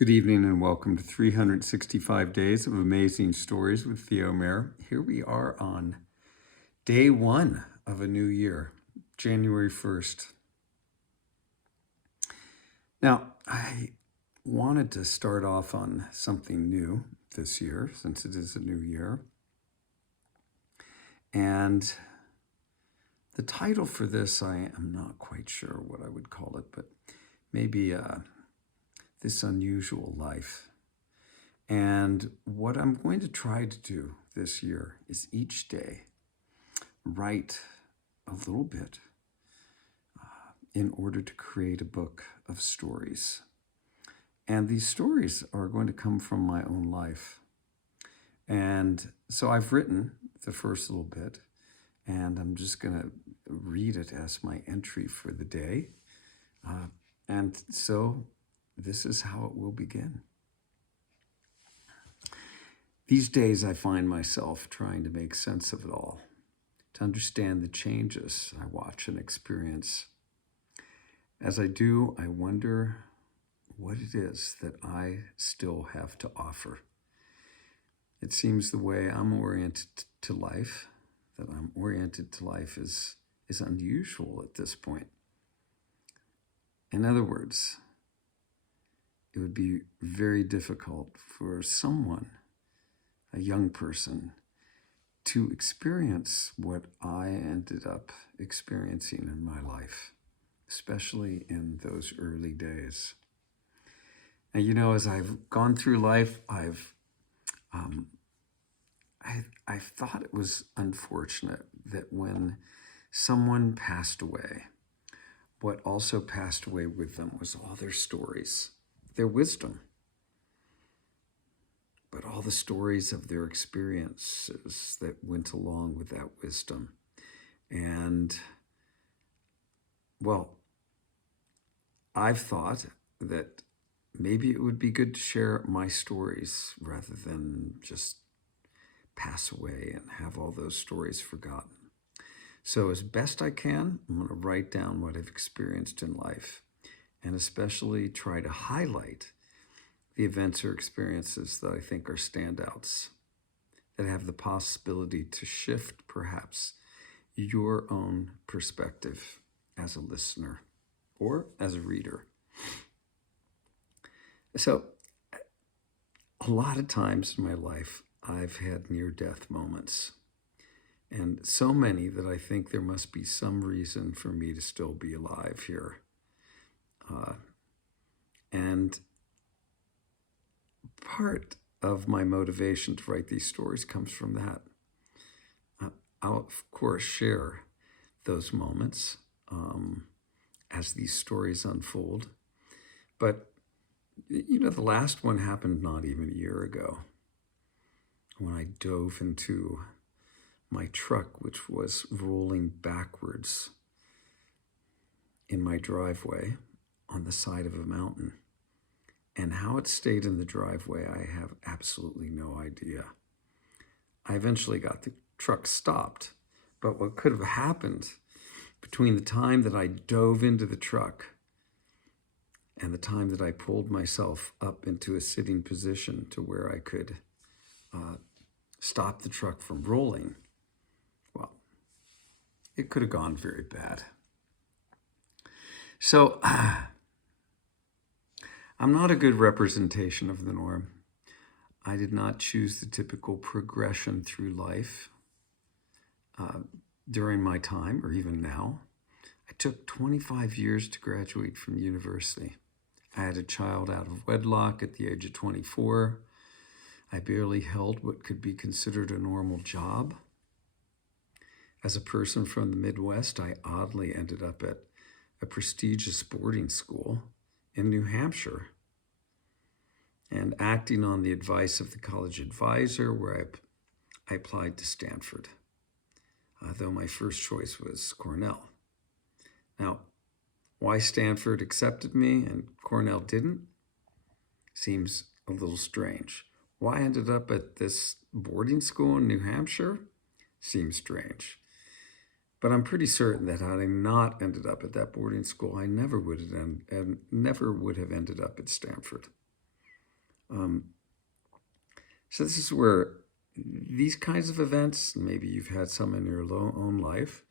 Good evening and welcome to 365 Days of Amazing Stories with Theo Mayer. Here we are on day one of a new year, January 1st. Now, I wanted to start off on something new this year since it is a new year. And the title for this, I am not quite sure what I would call it, but maybe This Unusual Life. And what I'm going to try to do this year is each day write a little bit in order to create a book of stories. And these stories are going to come from my own life. And so I've written the first little bit, and I'm just going to read it as my entry for the day. And so this is how it will begin. These days, I find myself trying to make sense of it all, to understand the changes I watch and experience. As I do, I wonder what it is that I still have to offer. It seems the way I'm oriented to life, is unusual at this point. In other words, it would be very difficult for someone, a young person, to experience what I ended up experiencing in my life, especially in those early days. And you know, as I've gone through life, I've thought it was unfortunate that when someone passed away, what also passed away with them was all their stories, their wisdom, but all the stories of their experiences that went along with that wisdom. And, well, I've thought that maybe it would be good to share my stories rather than just pass away and have all those stories forgotten. So as best I can, I'm going to write down what I've experienced in life and especially try to highlight the events or experiences that I think are standouts, that have the possibility to shift perhaps your own perspective as a listener or as a reader. So a lot of times in my life, I've had near-death moments, and so many that I think there must be some reason for me to still be alive here. And part of my motivation to write these stories comes from that. I'll, of course, share those moments as these stories unfold. But, you know, the last one happened not even a year ago when I dove into my truck, which was rolling backwards in my driveway on the side of a mountain. And how it stayed in the driveway, I have absolutely no idea. I eventually got the truck stopped, but what could have happened between the time that I dove into the truck and the time that I pulled myself up into a sitting position to where I could stop the truck from rolling, well, it could have gone very bad. So I'm not a good representation of the norm. I did not choose the typical progression through life during my time, or even now. I took 25 years to graduate from university. I had a child out of wedlock at the age of 24. I barely held what could be considered a normal job. As a person from the Midwest, I oddly ended up at a prestigious boarding school in New Hampshire, and acting on the advice of the college advisor, where I applied to Stanford, though my first choice was Cornell. Now, why Stanford accepted me and Cornell didn't seems a little strange. Why I ended up at this boarding school in New Hampshire seems strange. But I'm pretty certain that had I not ended up at that boarding school, I never would have ended up at Stanford. Um, so this is where these kinds of events, maybe you've had some in your own life,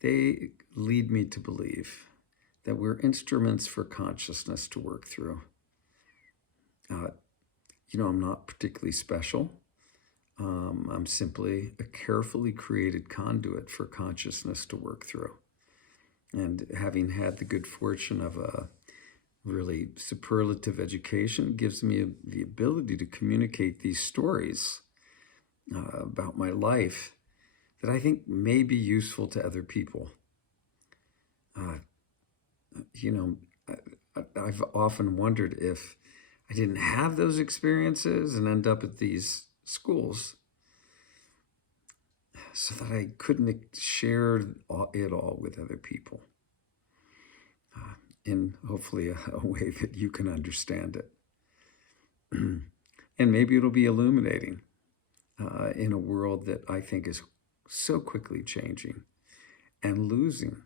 they lead me to believe that we're instruments for consciousness to work through. Uh, I'm not particularly special. I'm simply a carefully created conduit for consciousness to work through. And having had the good fortune of a really superlative education gives me the ability to communicate these stories about my life that I think may be useful to other people. I've often wondered if I didn't have those experiences and end up at these schools, so that I couldn't share it all with other people in hopefully a way that you can understand it. And maybe it'll be illuminating in a world that I think is so quickly changing and losing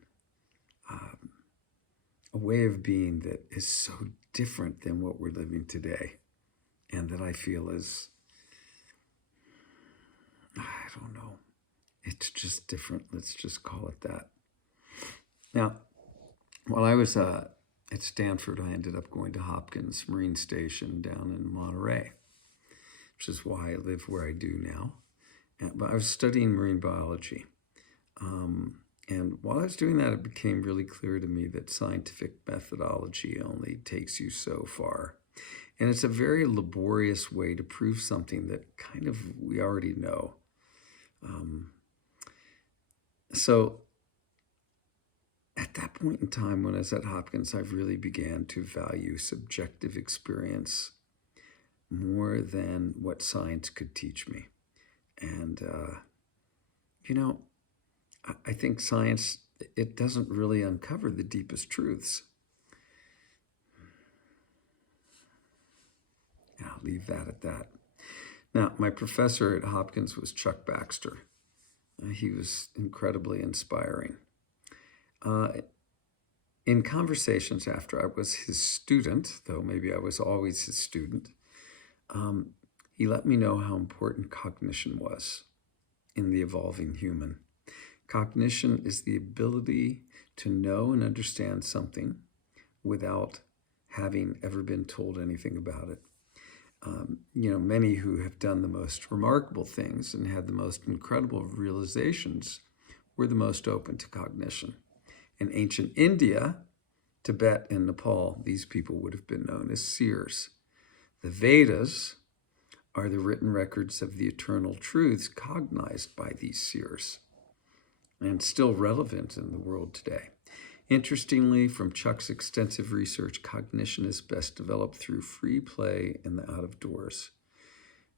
a way of being that is so different than what we're living today, and that I feel is, I don't know, it's just different. Let's just call it that. Now, while I was at Stanford, I ended up going to Hopkins Marine Station down in Monterey, which is why I live where I do now. But I was studying marine biology. And while I was doing that, it became really clear to me that scientific methodology only takes you so far. And it's a very laborious way to prove something that kind of we already know. So at that point in time, when I was at Hopkins, I really began to value subjective experience more than what science could teach me. And, I think science, it doesn't really uncover the deepest truths. And I'll leave that at that. Now, my professor at Hopkins was Chuck Baxter. He was incredibly inspiring. In conversations after I was his student, though maybe I was always his student, he let me know how important cognition was in the evolving human. Cognition is the ability to know and understand something without having ever been told anything about it. Many who have done the most remarkable things and had the most incredible realizations were the most open to cognition. In ancient India, Tibet, and Nepal, these people would have been known as seers. The Vedas are the written records of the eternal truths cognized by these seers, and still relevant in the world today. Interestingly, from Chuck's extensive research, cognition is best developed through free play in the out of doors.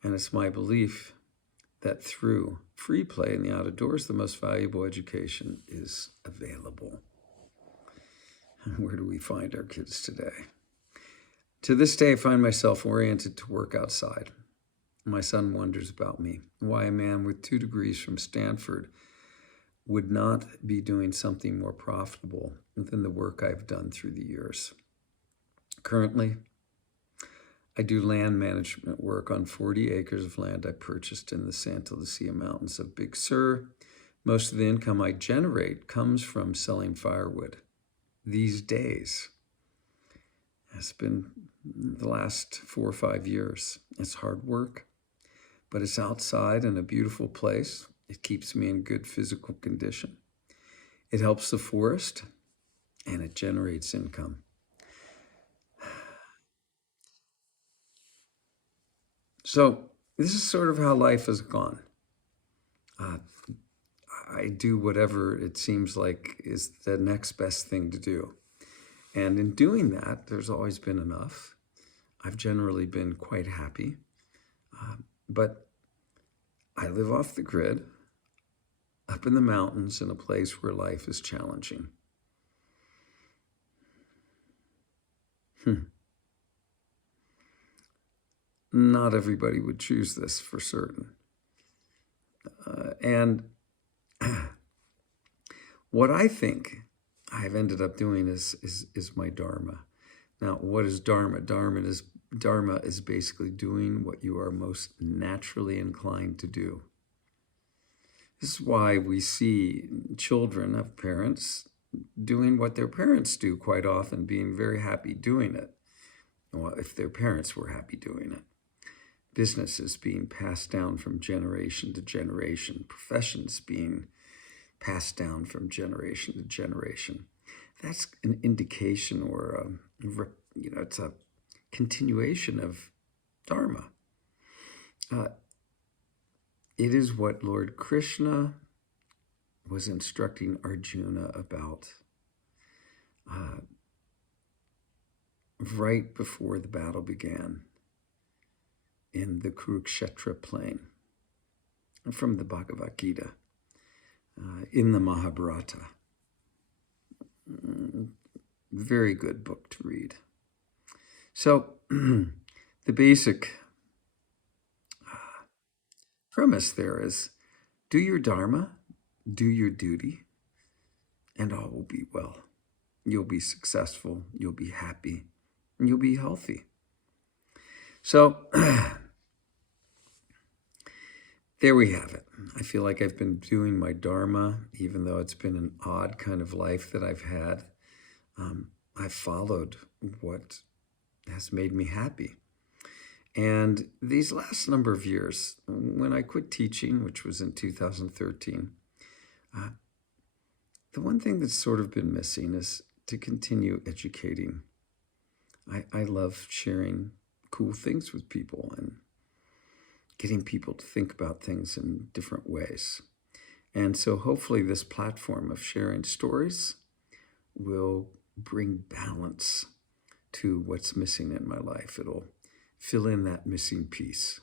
And it's my belief that through free play in the out of doors, the most valuable education is available. Where do we find our kids today? To this day, I find myself oriented to work outside. My son wonders about me, why a man with 2 degrees from Stanford would not be doing something more profitable than the work I've done through the years. Currently, I do land management work on 40 acres of land I purchased in the Santa Lucia Mountains of Big Sur. Most of the income I generate comes from selling firewood. These days, it's been the last 4 or 5 years. It's hard work, but it's outside in a beautiful place. It keeps me in good physical condition. It helps the forest, and it generates income. So this is sort of how life has gone. I do whatever it seems like is the next best thing to do. And in doing that, there's always been enough. I've generally been quite happy. But I live off the grid, up in the mountains in a place where life is challenging. Not everybody would choose this for certain. And what I think I've ended up doing is my Dharma. Now, what is Dharma? Dharma is Dharma is basically doing what you are most naturally inclined to do. This is why we see children of parents doing what their parents do quite often, being very happy doing it. Well, if their parents were happy doing it. Businesses being passed down from generation to generation, professions being passed down from generation to generation. That's an indication, or it's a continuation of Dharma. It is what Lord Krishna was instructing Arjuna about right before the battle began in the Kurukshetra plain, from the Bhagavad Gita, in the Mahabharata. Very good book to read. So the basic premise there is, do your Dharma, do your duty, and all will be well. You'll be successful, you'll be happy, and you'll be healthy. So there we have it. I feel like I've been doing my Dharma, even though it's been an odd kind of life that I've had. I've followed what has made me happy. And these last number of years, when I quit teaching, which was in 2013, the one thing that's sort of been missing is to continue educating. I love sharing cool things with people and getting people to think about things in different ways. And so hopefully this platform of sharing stories will bring balance to what's missing in my life. It'll fill in that missing piece.